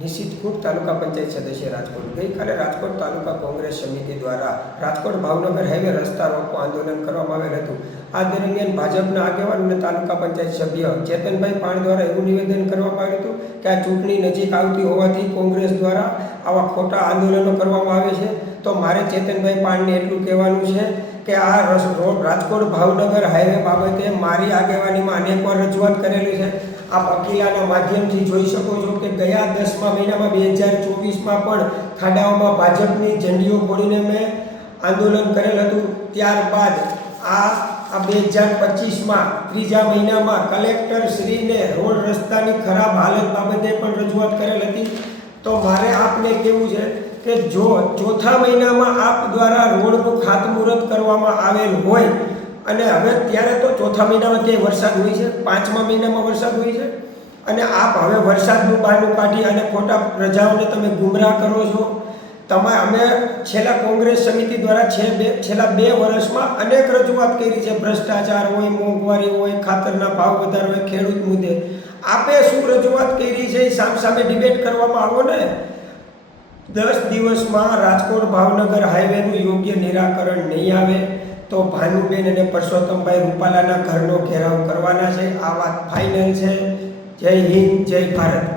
નિશિત કુટ તાલુકા પંચાયત સદસ્ય રાજકોટ ગઈકાલે રાજકોટ તાલુકા કોંગ્રેસ સમિતિ દ્વારા રાજકોટ ભાવનગર હાઈવે રસ્તા રોકો આંદોલન કરવામાં આવેલ હતું આ દરમિયાન ભાજપના આગેવાન અને તાલુકા પંચાયત સભ્ય ચેતનભાઈ પાણ દ્વારા એવું નિવેદન કરવામાં આવ્યું હતું કે આ ચૂંટણી નજીક આવતી હોવાથી કોંગ્રેસ દ્વારા આવા ખોટા આંદોલનો કરવામાં આવે છે તો મારે ચેતનભાઈ પાંડને એટલું કહેવાનું છે કે આ રાજકોટ ભાવનગર હાઈવે બાબતે મારી આગેવાનીમાં અનેકવાર રજૂઆત કરેલી છે આપ અકીલાના માધ્યમથી જોઈ શકો છો કે ગયા દસમા મહિનામાં બે હજાર ચોવીસમાં પણ ખાડાઓમાં ભાજપની ઝંડીઓ ખોલીને મેં આંદોલન કરેલ હતું ત્યારબાદ આ આ બે હજાર પચીસમાં ત્રીજા મહિનામાં કલેક્ટર શ્રીને રોડ રસ્તાની ખરાબ હાલત બાબતે પણ રજૂઆત કરેલ હતી તો મારે આપને કેવું છે કે જો ચોથા મહિનામાં આપ દ્વારા રોડનું ખાતમુહૂર્ત કરવામાં આવેલ હોય અને હવે ત્યારે તો ચોથા મહિનામાં ક્યાંય વરસાદ હોય છે પાંચમા મહિનામાં વરસાદ હોય છે અને આપ હવે વરસાદનું બહાનું કાઢી અને ખોટા પ્રજાઓને તમે ગુમરાહ કરો છો તમે અમે છેલ્લા કોંગ્રેસ સમિતિ દ્વારા છે બે છેલ્લા બે વર્ષમાં અનેક રજૂઆત કરી છે ભ્રષ્ટાચાર હોય મોંઘવારી હોય ખાતરના ભાવ વધારો હોય ખેડૂત મુદ્દે આપે શું રજૂઆત કરી છે એ સામે ડિબેટ કરવામાં આવો ને દસ દિવસમાં રાજકોટ ભાવનગર હાઈવેનું યોગ્ય નિરાકરણ નહીં આવે તો ભાનુબેન અને પરસોત્તમભાઈ રૂપાલાના ઘરનો ઘેરાવ કરવાના છે આ વાત ફાઇનલ છે જય હિન્દ જય ભારત